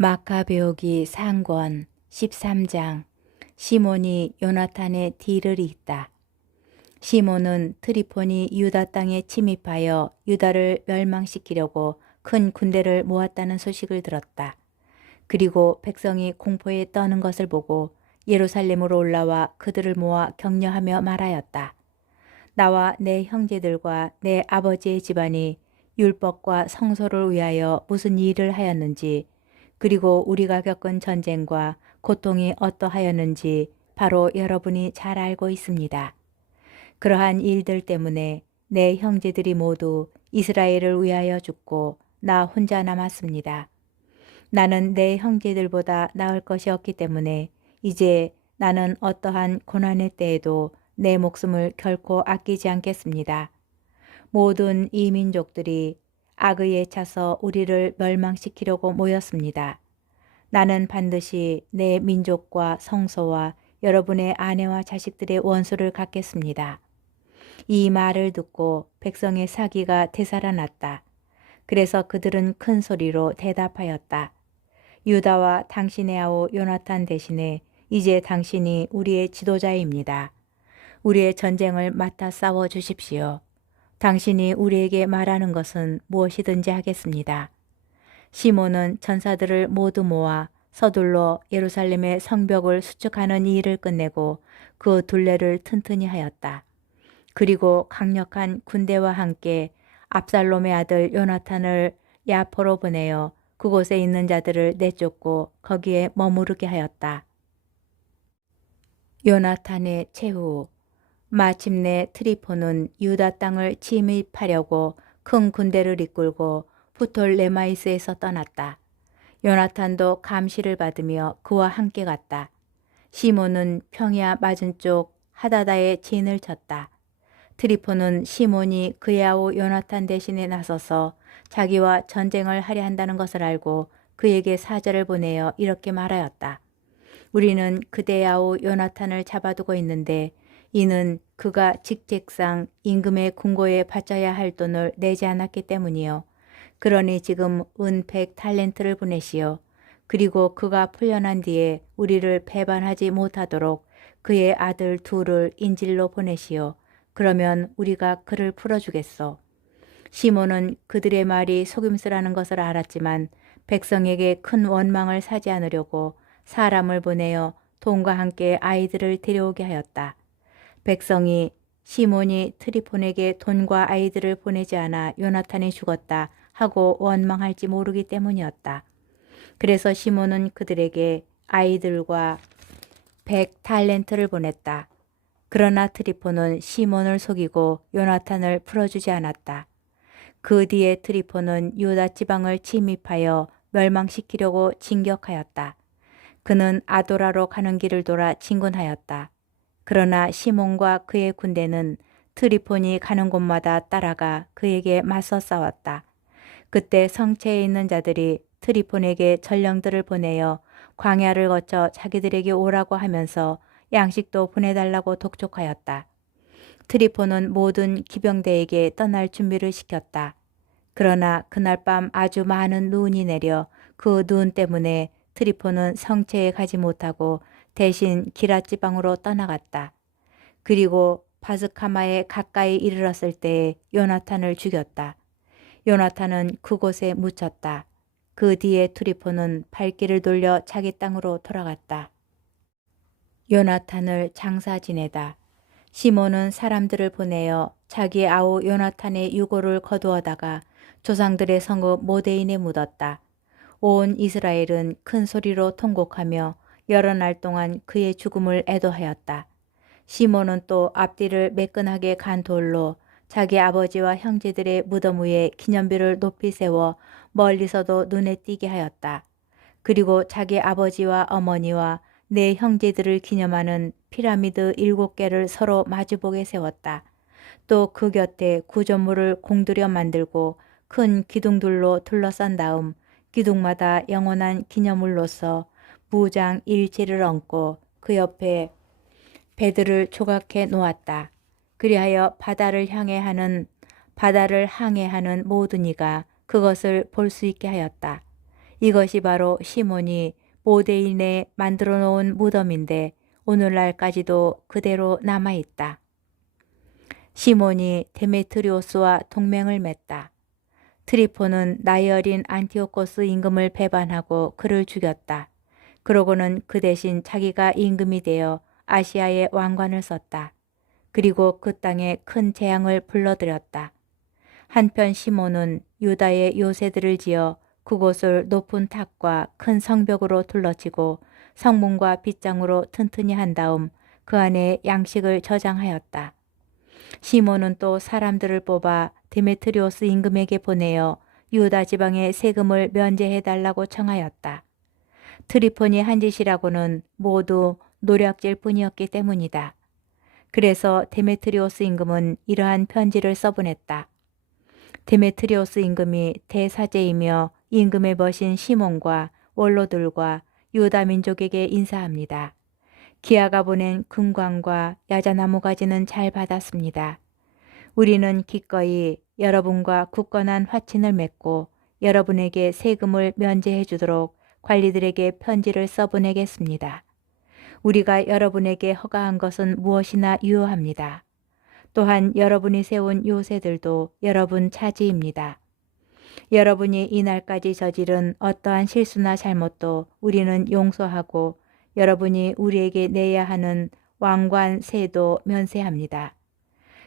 마카베오기 상권 13장. 시몬이 요나탄의 뒤를 잇다. 시몬은 트리폰이 유다 땅에 침입하여 유다를 멸망시키려고 큰 군대를 모았다는 소식을 들었다. 그리고 백성이 공포에 떠는 것을 보고 예루살렘으로 올라와 그들을 모아 격려하며 말하였다. 나와 내 형제들과 내 아버지의 집안이 율법과 성소를 위하여 무슨 일을 하였는지, 그리고 우리가 겪은 전쟁과 고통이 어떠하였는지 바로 여러분이 잘 알고 있습니다. 그러한 일들 때문에 내 형제들이 모두 이스라엘을 위하여 죽고 나 혼자 남았습니다. 나는 내 형제들보다 나을 것이 없기 때문에 이제 나는 어떠한 고난의 때에도 내 목숨을 결코 아끼지 않겠습니다. 모든 이 민족들이 악의에 차서 우리를 멸망시키려고 모였습니다. 나는 반드시 내 민족과 성소와 여러분의 아내와 자식들의 원수를 갚겠습니다. 이 말을 듣고 백성의 사기가 되살아났다. 그래서 그들은 큰 소리로 대답하였다. 유다와 당신의 아우 요나탄 대신에 이제 당신이 우리의 지도자입니다. 우리의 전쟁을 맡아 싸워 주십시오. 당신이 우리에게 말하는 것은 무엇이든지 하겠습니다. 시몬은 전사들을 모두 모아 서둘러 예루살렘의 성벽을 수축하는 일을 끝내고 그 둘레를 튼튼히 하였다. 그리고 강력한 군대와 함께 압살롬의 아들 요나탄을 야포로 보내어 그곳에 있는 자들을 내쫓고 거기에 머무르게 하였다. 요나탄의 최후. 마침내 트리폰은 유다 땅을 침입하려고 큰 군대를 이끌고 부톨레마이스에서 떠났다. 요나탄도 감시를 받으며 그와 함께 갔다. 시몬은 평야 맞은쪽 하다다의 진을 쳤다. 트리폰은 시몬이 그의 아우 요나탄 대신에 나서서 자기와 전쟁을 하려 한다는 것을 알고 그에게 사절을 보내어 이렇게 말하였다. 우리는 그대의 아우 요나탄을 잡아두고 있는데 이는 그가 직책상 임금의 궁고에 바쳐야 할 돈을 내지 않았기 때문이요. 그러니 지금 은 100달란트를 보내시오. 그리고 그가 풀려난 뒤에 우리를 배반하지 못하도록 그의 아들 둘을 인질로 보내시오. 그러면 우리가 그를 풀어주겠소. 시몬은 그들의 말이 속임수라는 것을 알았지만 백성에게 큰 원망을 사지 않으려고 사람을 보내어 돈과 함께 아이들을 데려오게 하였다. 백성이 시몬이 트리폰에게 돈과 아이들을 보내지 않아 요나탄이 죽었다 하고 원망할지 모르기 때문이었다. 그래서 시몬은 그들에게 아이들과 100달란트를 보냈다. 그러나 트리폰은 시몬을 속이고 요나탄을 풀어주지 않았다. 그 뒤에 트리폰은 유다 지방을 침입하여 멸망시키려고 진격하였다. 그는 아도라로 가는 길을 돌아 진군하였다. 그러나 시몬과 그의 군대는 트리폰이 가는 곳마다 따라가 그에게 맞서 싸웠다. 그때 성체에 있는 자들이 트리폰에게 전령들을 보내어 광야를 거쳐 자기들에게 오라고 하면서 양식도 보내달라고 독촉하였다. 트리폰은 모든 기병대에게 떠날 준비를 시켰다. 그러나 그날 밤 아주 많은 눈이 내려 그 눈 때문에 트리폰은 성체에 가지 못하고 대신 기랏 지방으로 떠나갔다. 그리고 바스카마에 가까이 이르렀을 때에 요나탄을 죽였다. 요나탄은 그곳에 묻혔다. 그 뒤에 트리폰은 발길을 돌려 자기 땅으로 돌아갔다. 요나탄을 장사 지내다. 시몬은 사람들을 보내어 자기 아우 요나탄의 유고를 거두어다가 조상들의 성읍 모데인에 묻었다. 온 이스라엘은 큰 소리로 통곡하며 여러 날 동안 그의 죽음을 애도하였다. 시몬은 또 앞뒤를 매끈하게 간 돌로 자기 아버지와 형제들의 무덤 위에 기념비를 높이 세워 멀리서도 눈에 띄게 하였다. 그리고 자기 아버지와 어머니와 네 형제들을 기념하는 피라미드 7개를 서로 마주보게 세웠다. 또 그 곁에 구조물을 공들여 만들고 큰 기둥들로 둘러싼 다음 기둥마다 영원한 기념물로서 무장 일체를 얹고 그 옆에 배들을 조각해 놓았다. 그리하여 바다를 항해하는 모든 이가 그것을 볼 수 있게 하였다. 이것이 바로 시몬이 모데인에 만들어 놓은 무덤인데 오늘날까지도 그대로 남아있다. 시몬이 데메트리오스와 동맹을 맺다. 트리포는 나이 어린 안티오코스 임금을 배반하고 그를 죽였다. 그러고는 그 대신 자기가 임금이 되어 아시아의 왕관을 썼다. 그리고 그 땅에 큰 재앙을 불러들였다. 한편 시몬은 유다의 요새들을 지어 그곳을 높은 탑과 큰 성벽으로 둘러치고 성문과 빗장으로 튼튼히 한 다음 그 안에 양식을 저장하였다. 시몬은 또 사람들을 뽑아 데메트리오스 임금에게 보내어 유다 지방의 세금을 면제해달라고 청하였다. 트리폰이 한 짓이라고는 모두 노략질 뿐이었기 때문이다. 그래서 데메트리오스 임금은 이러한 편지를 써보냈다. 데메트리오스 임금이 대사제이며 임금의 벗인 시몬과 원로들과 유다 민족에게 인사합니다. 기아가 보낸 금광과 야자나무 가지는 잘 받았습니다. 우리는 기꺼이 여러분과 굳건한 화친을 맺고 여러분에게 세금을 면제해 주도록 관리들에게 편지를 써보내겠습니다. 우리가 여러분에게 허가한 것은 무엇이나 유효합니다. 또한 여러분이 세운 요새들도 여러분 차지입니다. 여러분이 이날까지 저지른 어떠한 실수나 잘못도 우리는 용서하고 여러분이 우리에게 내야 하는 왕관 세도 면세합니다.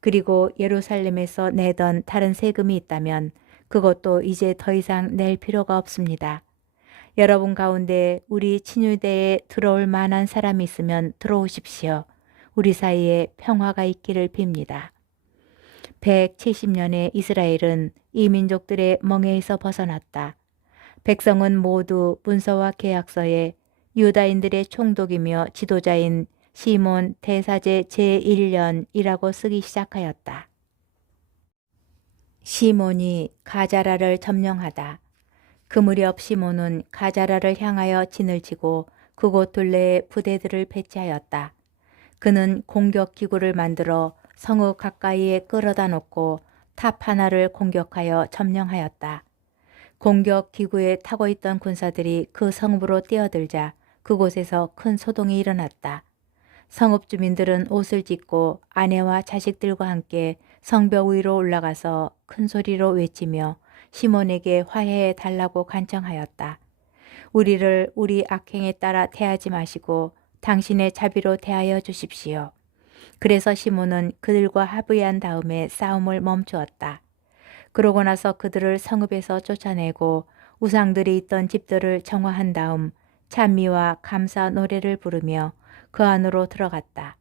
그리고 예루살렘에서 내던 다른 세금이 있다면 그것도 이제 더 이상 낼 필요가 없습니다. 여러분 가운데 우리 친유대에 들어올 만한 사람이 있으면 들어오십시오. 우리 사이에 평화가 있기를 빕니다. 170년에 이스라엘은 이 민족들의 멍에에서 벗어났다. 백성은 모두 문서와 계약서에 유다인들의 총독이며 지도자인 시몬 대사제 제1년이라고 쓰기 시작하였다. 시몬이 가자라를 점령하다. 그 무렵 시몬은 가자라를 향하여 진을 치고 그곳 둘레에 부대들을 배치하였다. 그는 공격 기구를 만들어 성읍 가까이에 끌어다 놓고 탑 하나를 공격하여 점령하였다. 공격 기구에 타고 있던 군사들이 그 성읍으로 뛰어들자 그곳에서 큰 소동이 일어났다. 성읍 주민들은 옷을 찢고 아내와 자식들과 함께 성벽 위로 올라가서 큰 소리로 외치며 시몬에게 화해해 달라고 간청하였다. 우리를 우리 악행에 따라 대하지 마시고 당신의 자비로 대하여 주십시오. 그래서 시몬은 그들과 합의한 다음에 싸움을 멈추었다. 그러고 나서 그들을 성읍에서 쫓아내고 우상들이 있던 집들을 정화한 다음 찬미와 감사 노래를 부르며 그 안으로 들어갔다.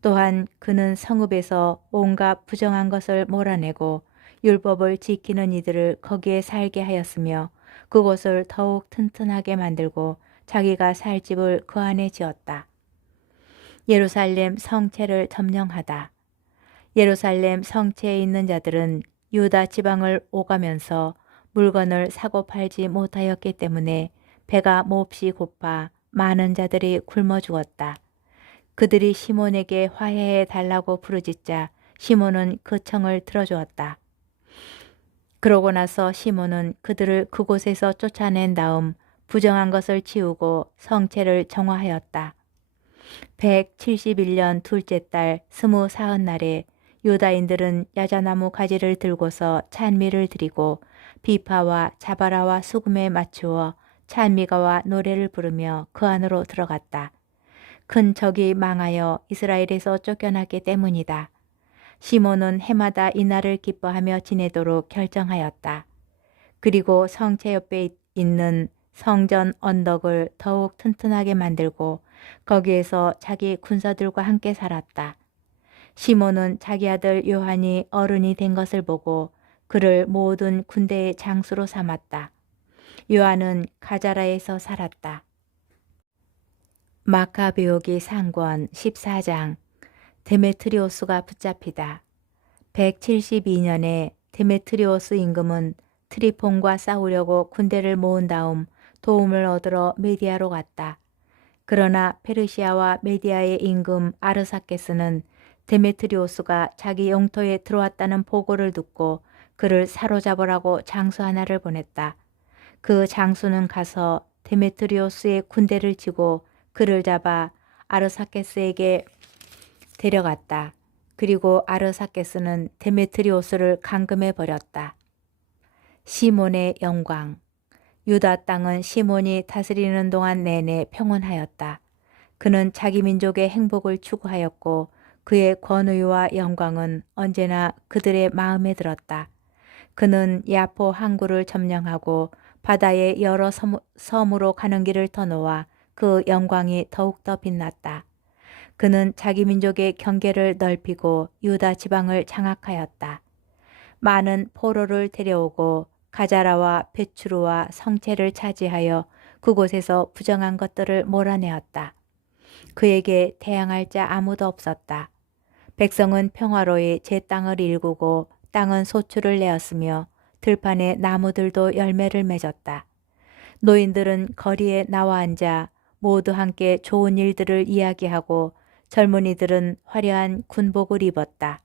또한 그는 성읍에서 온갖 부정한 것을 몰아내고 율법을 지키는 이들을 거기에 살게 하였으며 그곳을 더욱 튼튼하게 만들고 자기가 살 집을 그 안에 지었다. 예루살렘 성체를 점령하다. 예루살렘 성체에 있는 자들은 유다 지방을 오가면서 물건을 사고 팔지 못하였기 때문에 배가 몹시 고파 많은 자들이 굶어 죽었다. 그들이 시몬에게 화해해 달라고 부르짖자 시몬은 그 청을 들어주었다. 그러고 나서 시몬은 그들을 그곳에서 쫓아낸 다음 부정한 것을 치우고 성체를 정화하였다. 171년 둘째 달 24흔날에 유다인들은 야자나무 가지를 들고서 찬미를 드리고 비파와 자바라와 수금에 맞추어 찬미가와 노래를 부르며 그 안으로 들어갔다. 큰 적이 망하여 이스라엘에서 쫓겨났기 때문이다. 시몬은 해마다 이날을 기뻐하며 지내도록 결정하였다. 그리고 성체 옆에 있는 성전 언덕을 더욱 튼튼하게 만들고 거기에서 자기 군사들과 함께 살았다. 시몬은 자기 아들 요한이 어른이 된 것을 보고 그를 모든 군대의 장수로 삼았다. 요한은 가자라에서 살았다. 마카베오기 상권 14장 데메트리오스가 붙잡히다. 172년에 데메트리오스 임금은 트리폰과 싸우려고 군대를 모은 다음 도움을 얻으러 메디아로 갔다. 그러나 페르시아와 메디아의 임금 아르사케스는 데메트리오스가 자기 영토에 들어왔다는 보고를 듣고 그를 사로잡으라고 장수 하나를 보냈다. 그 장수는 가서 데메트리오스의 군대를 치고 그를 잡아 아르사케스에게 데려갔다. 그리고 아르사케스는 데메트리오스를 감금해 버렸다. 시몬의 영광. 유다 땅은 시몬이 다스리는 동안 내내 평온하였다. 그는 자기 민족의 행복을 추구하였고 그의 권위와 영광은 언제나 그들의 마음에 들었다. 그는 야포 항구를 점령하고 바다의 여러 섬으로 가는 길을 터놓아 그 영광이 더욱더 빛났다. 그는 자기 민족의 경계를 넓히고 유다 지방을 장악하였다. 많은 포로를 데려오고 가자라와 베추르와 성체를 차지하여 그곳에서 부정한 것들을 몰아내었다. 그에게 대항할 자 아무도 없었다. 백성은 평화로이 제 땅을 일구고 땅은 소출을 내었으며 들판의 나무들도 열매를 맺었다. 노인들은 거리에 나와 앉아 모두 함께 좋은 일들을 이야기하고 젊은이들은 화려한 군복을 입었다.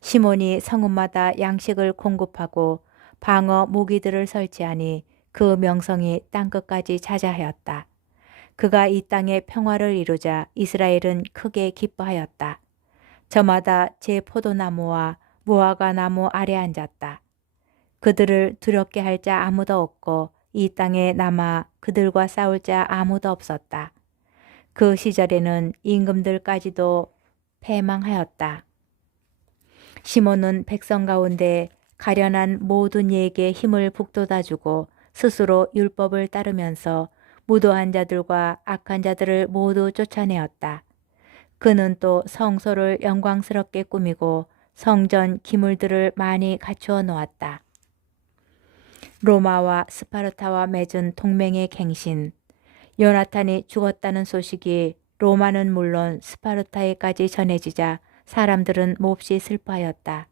시몬이 성읍마다 양식을 공급하고 방어 무기들을 설치하니 그 명성이 땅끝까지 자자하였다. 그가 이 땅에 평화를 이루자 이스라엘은 크게 기뻐하였다. 저마다 제 포도나무와 무화과 나무 아래 앉았다. 그들을 두렵게 할 자 아무도 없고 이 땅에 남아 그들과 싸울 자 아무도 없었다. 그 시절에는 임금들까지도 패망하였다. 시몬은 백성 가운데 가련한 모든 이에게 힘을 북돋아주고 스스로 율법을 따르면서 무도한 자들과 악한 자들을 모두 쫓아내었다. 그는 또 성소를 영광스럽게 꾸미고 성전 기물들을 많이 갖추어 놓았다. 로마와 스파르타와 맺은 동맹의 갱신. 요나탄이 죽었다는 소식이 로마는 물론 스파르타에까지 전해지자 사람들은 몹시 슬퍼하였다.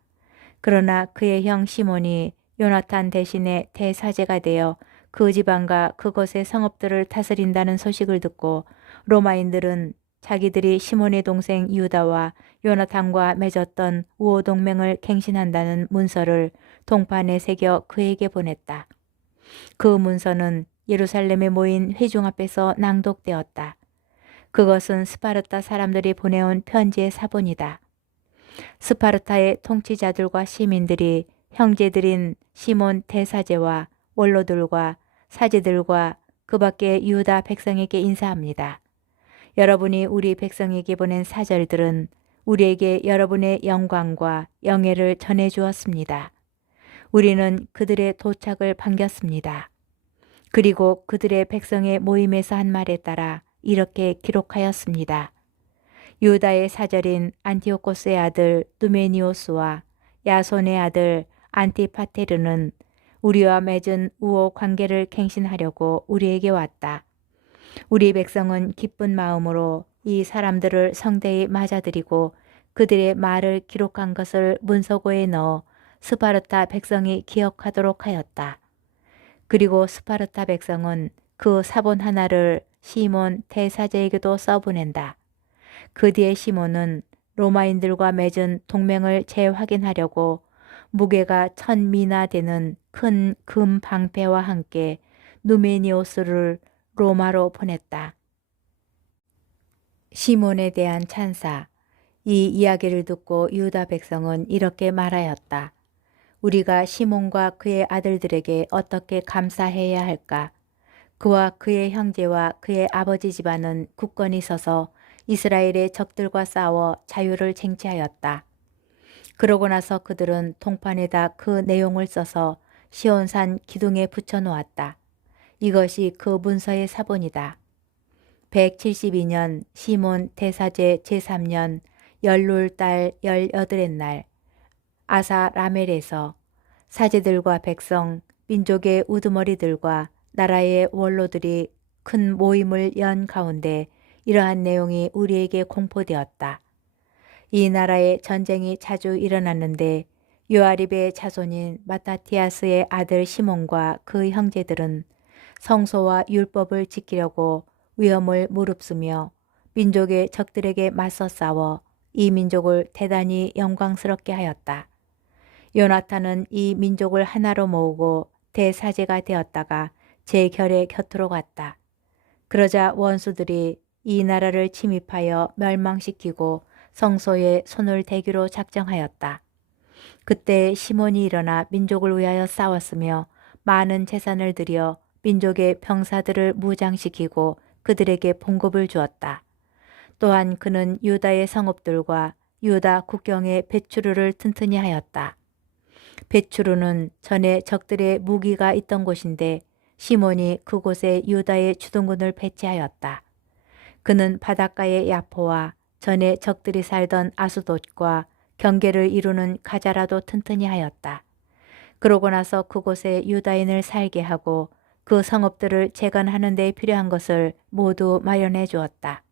그러나 그의 형 시몬이 요나탄 대신에 대사제가 되어 그 지방과 그곳의 성읍들을 다스린다는 소식을 듣고 로마인들은 자기들이 시몬의 동생 유다와 요나탄과 맺었던 우호 동맹을 갱신한다는 문서를 동판에 새겨 그에게 보냈다. 그 문서는 예루살렘에 모인 회중 앞에서 낭독되었다. 그것은 스파르타 사람들이 보내온 편지의 사본이다. 스파르타의 통치자들과 시민들이 형제들인 시몬 대사제와 원로들과 사제들과 그 밖의 유다 백성에게 인사합니다. 여러분이 우리 백성에게 보낸 사절들은 우리에게 여러분의 영광과 영예를 전해 주었습니다. 우리는 그들의 도착을 반겼습니다. 그리고 그들의 백성의 모임에서 한 말에 따라 이렇게 기록하였습니다. 유다의 사절인 안티오코스의 아들 누메니오스와 야손의 아들 안티파테르는 우리와 맺은 우호 관계를 갱신하려고 우리에게 왔다. 우리 백성은 기쁜 마음으로 이 사람들을 성대히 맞아들이고 그들의 말을 기록한 것을 문서고에 넣어 스파르타 백성이 기억하도록 하였다. 그리고 스파르타 백성은 그 사본 하나를 시몬 대사제에게도 써보낸다. 그 뒤에 시몬은 로마인들과 맺은 동맹을 재확인하려고 무게가 1000미나 되는 큰 금 방패와 함께 누메니오스를 로마로 보냈다. 시몬에 대한 찬사. 이 이야기를 듣고 유다 백성은 이렇게 말하였다. 우리가 시몬과 그의 아들들에게 어떻게 감사해야 할까? 그와 그의 형제와 그의 아버지 집안은 굳건히 서서 이스라엘의 적들과 싸워 자유를 쟁취하였다. 그러고 나서 그들은 동판에다 그 내용을 써서 시온산 기둥에 붙여 놓았다. 이것이 그 문서의 사본이다. 172년 시몬 대사제 제3년 열룰 달 18의 날 아사 라멜에서 사제들과 백성, 민족의 우두머리들과 나라의 원로들이 큰 모임을 연 가운데 이러한 내용이 우리에게 공포되었다. 이 나라에 전쟁이 자주 일어났는데 요아립의 자손인 마타티아스의 아들 시몬과 그 형제들은 성소와 율법을 지키려고 위험을 무릅쓰며 민족의 적들에게 맞서 싸워 이 민족을 대단히 영광스럽게 하였다. 요나탄은 이 민족을 하나로 모으고 대사제가 되었다가 제 결의 곁으로 갔다. 그러자 원수들이 이 나라를 침입하여 멸망시키고 성소에 손을 대기로 작정하였다. 그때 시몬이 일어나 민족을 위하여 싸웠으며 많은 재산을 들여 민족의 병사들을 무장시키고 그들에게 봉급을 주었다. 또한 그는 유다의 성읍들과 유다 국경의 벳추르를 튼튼히 하였다. 벳추르는 전에 적들의 무기가 있던 곳인데 시몬이 그곳에 유다의 주둔군을 배치하였다. 그는 바닷가의 야포와 전에 적들이 살던 아수돗과 경계를 이루는 가자라도 튼튼히 하였다. 그러고 나서 그곳에 유다인을 살게 하고 그 성읍들을 재건하는 데 필요한 것을 모두 마련해 주었다.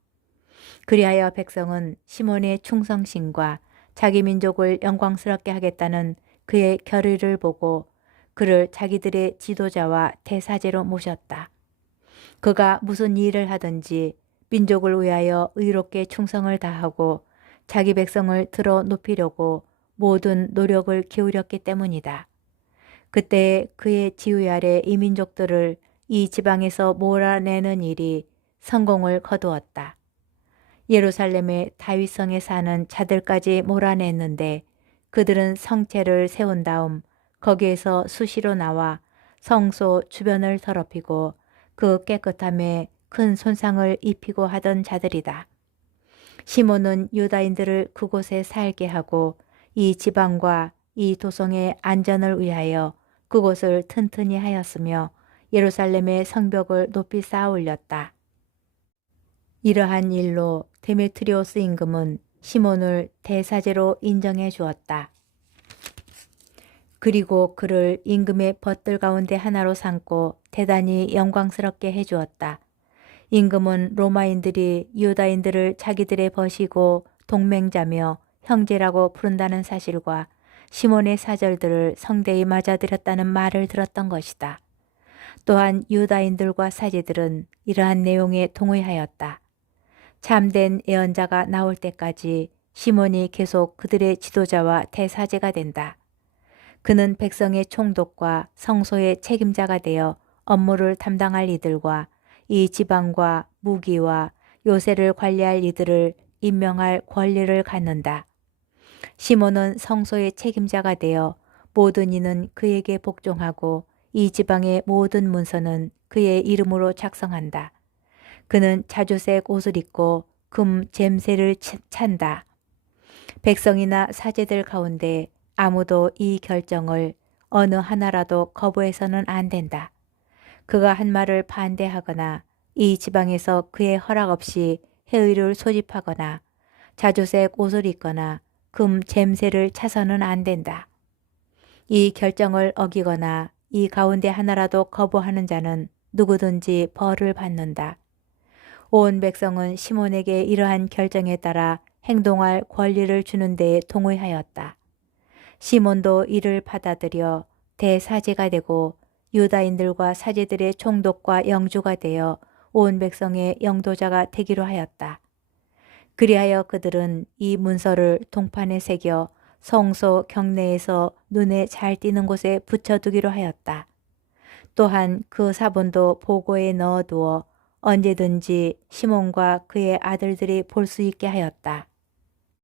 그리하여 백성은 시몬의 충성심과 자기 민족을 영광스럽게 하겠다는 그의 결의를 보고 그를 자기들의 지도자와 대사제로 모셨다. 그가 무슨 일을 하든지 민족을 위하여 의롭게 충성을 다하고 자기 백성을 들어 높이려고 모든 노력을 기울였기 때문이다. 그때 그의 지휘 아래 이 민족들을 이 지방에서 몰아내는 일이 성공을 거두었다. 예루살렘의 다윗성에 사는 자들까지 몰아냈는데 그들은 성체를 세운 다음 거기에서 수시로 나와 성소 주변을 더럽히고 그 깨끗함에 큰 손상을 입히고 하던 자들이다. 시몬은 유다인들을 그곳에 살게 하고 이 지방과 이 도성의 안전을 위하여 그곳을 튼튼히 하였으며 예루살렘의 성벽을 높이 쌓아 올렸다. 이러한 일로 데메트리오스 임금은 시몬을 대사제로 인정해 주었다. 그리고 그를 임금의 벗들 가운데 하나로 삼고 대단히 영광스럽게 해주었다. 임금은 로마인들이 유다인들을 자기들의 벗이고 동맹자며 형제라고 부른다는 사실과 시몬의 사절들을 성대히 맞아들였다는 말을 들었던 것이다. 또한 유다인들과 사제들은 이러한 내용에 동의하였다. 참된 예언자가 나올 때까지 시몬이 계속 그들의 지도자와 대사제가 된다. 그는 백성의 총독과 성소의 책임자가 되어 업무를 담당할 이들과 이 지방과 무기와 요새를 관리할 이들을 임명할 권리를 갖는다. 시몬은 성소의 책임자가 되어 모든 이는 그에게 복종하고 이 지방의 모든 문서는 그의 이름으로 작성한다. 그는 자주색 옷을 입고 금 잼새를 찬다. 백성이나 사제들 가운데 아무도 이 결정을 어느 하나라도 거부해서는 안 된다. 그가 한 말을 반대하거나 이 지방에서 그의 허락 없이 회의를 소집하거나 자주색 옷을 입거나 금 잼새를 차서는 안 된다. 이 결정을 어기거나 이 가운데 하나라도 거부하는 자는 누구든지 벌을 받는다. 온 백성은 시몬에게 이러한 결정에 따라 행동할 권리를 주는 데에 동의하였다. 시몬도 이를 받아들여 대사제가 되고 유다인들과 사제들의 총독과 영주가 되어 온 백성의 영도자가 되기로 하였다. 그리하여 그들은 이 문서를 동판에 새겨 성소 경내에서 눈에 잘 띄는 곳에 붙여두기로 하였다. 또한 그 사본도 보고에 넣어두어 언제든지 시몬과 그의 아들들이 볼 수 있게 하였다.